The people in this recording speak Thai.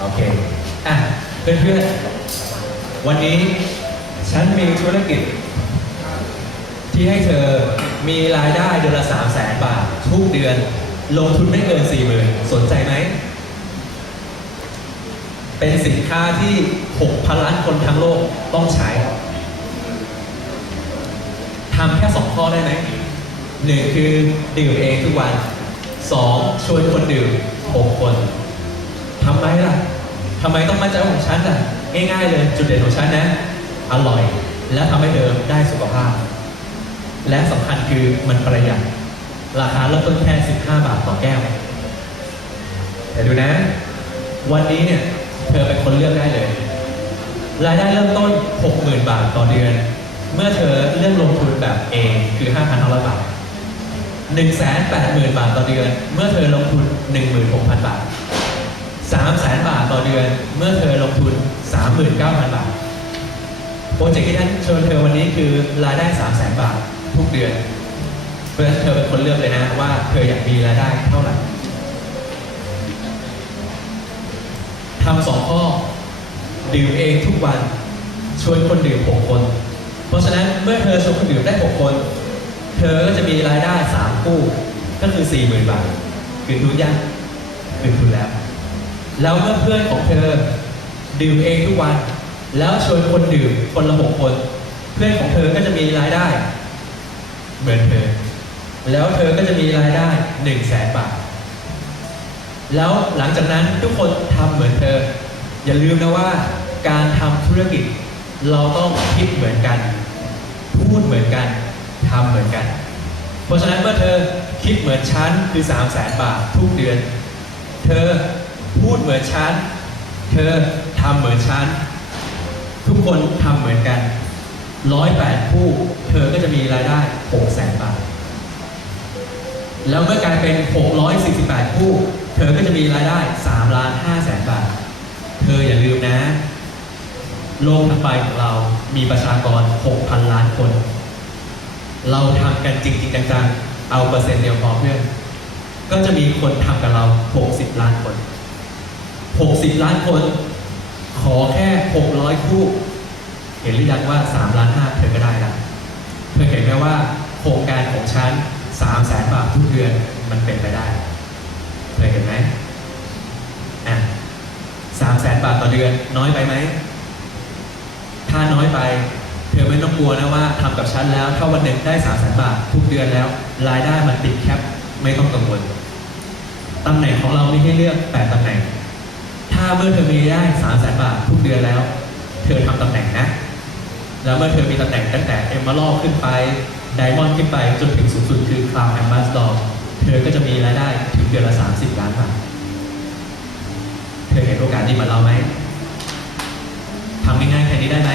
โอเค อะเพื่อนๆ วันนี้ฉันมีธุรกิจ ที่ให้เธอมีรายได้เดือนละ3 0 0แสนบาท ทุกเดือนลงทุนไม่เกิน4 0,000สนใจไหม เป็นสินค้าที่6,000ล้านคนทั้งโลกต้องใช้ ทำแค่2ข้อได้ไหมหนึ่งคือดื่มเองทุกวัน 2. ชวนคนดื่ม6คน ไมล่ะทำไมต้องมาใจของฉันอะง่ายๆเลยจุดเด่นของฉันนะอร่อยและทำให้เธอได้สุขภาพ และสำคัญคือมันประหยัดราคาเริ่มต้นแค่ 15 บาทต่อแก้วเดี๋ยวดูนะ วันนี้เนี่ยเธอเป็นคนเลือกได้เลย รายได้เริ่มต้น 60,000 บาทต่อเดือน เมื่อเธอเลือกลงทุนแบบ A คือ 5,500 บาท 180,000 บาทต่อเดือน เมื่อเธอลงทุน 16,000 บาท 300,000บาทต่อเดือน เมื่อเธอลงทุน 39,000 บาท โปรเจกต์ที่ท่านชิญเธอวันนี้คือรายได้ 300,000บาททุกเดือน เพราะฉะนั้นเธอเป็นคนเลือกเลยนะว่าเธออยากมีรายได้เท่าไหร่ทำสองข้อ ดื่มเองทุกวัน ชวนคนดื่มหกคน เพราะฉะนั้นเมื่อเธอชวนคนดื่มได้หกคน เธอก็จะมีรายได้สามคู่ ก็คือสี่หมื่นบาทคืนทุนยังคืนทุนแล้ว แล้วเมื่อเพื่อนของเธอ ดื่มเองทุกวัน แล้วชวนคนดื่มคนละหกคน เพื่อนของเธอก็จะมีรายได้ เหมือนเธอ แล้วเธอก็จะมีรายได้หนึ่งแสนบาท แล้วหลังจากนั้นทุกคนทำเหมือนเธอ อย่าลืมนะว่าการทำธุรกิจ เราต้องคิดเหมือนกัน พูดเหมือนกันทำเหมือนกัน เพราะฉะนั้นเมื่อเธอคิดเหมือนฉันคือ3 0 0แสนบาททุกเดือน เธอ พูดเหมือนฉัน เธอทำเหมือนฉัน ทุกคนทำเหมือนกันร้อยแปดคู่ เธอก็จะมีรายได้หกแสนบาท แล้วเมื่อกลายเป็น 648 คู่ เธอก็จะมีรายได้3ล้าน5แสนบาท เธออย่าลืมนะ โลกทั้งใบของเรามีประชากร 6,000 ล้านคน เราทำกันจริงๆจังๆ เอาเปอร์เซ็นต์เดียวพอเพื่อน ก็จะมีคนทำกับเรา 60 ล้านคน 60 ล้านคน ขอแค่ 600 คู่ เห็นหรือยังว่า 3 ล้าน5เธอก็ได้ล้วเธอเห็นไหมว่าโครงการของฉัน3แสนบาททุกเดือนมันเป็นไปได้ เธอเห็นไหมอะสามแสนบาทต่อเดือนน้อยไปไหม ถ้าน้อยไป เธอไม่ต้องกลัวนะว่าทำกับฉันแล้วถ้าวันหนึ่งได้สามแสนบาททุกเดือนแล้ว รายได้มันติดแคปไม่ต้องกังวลตำแหน่งของเราไมีให้เลือกแปดตำแหน่ง ถ้าเมื่อเธอมีได้สามแสนบาททุกเดือนแล้ว เธอทำตำแหน่งนะ แล้วเมื่อเธอมีตำแหน่งตั้งแต่เอม r ร d ขึ้นไปไดมอนด์ขึ้นไปจนถึงสูงสุดคือคลาวแอมบาสดอร์เธอก็จะมีรายได้ถึงเดือนละ 30 ล้านบาท เธอเห็นโอกาสนี้เหมือนเราไหมทำง่ายๆแค่นี้ได้ไหม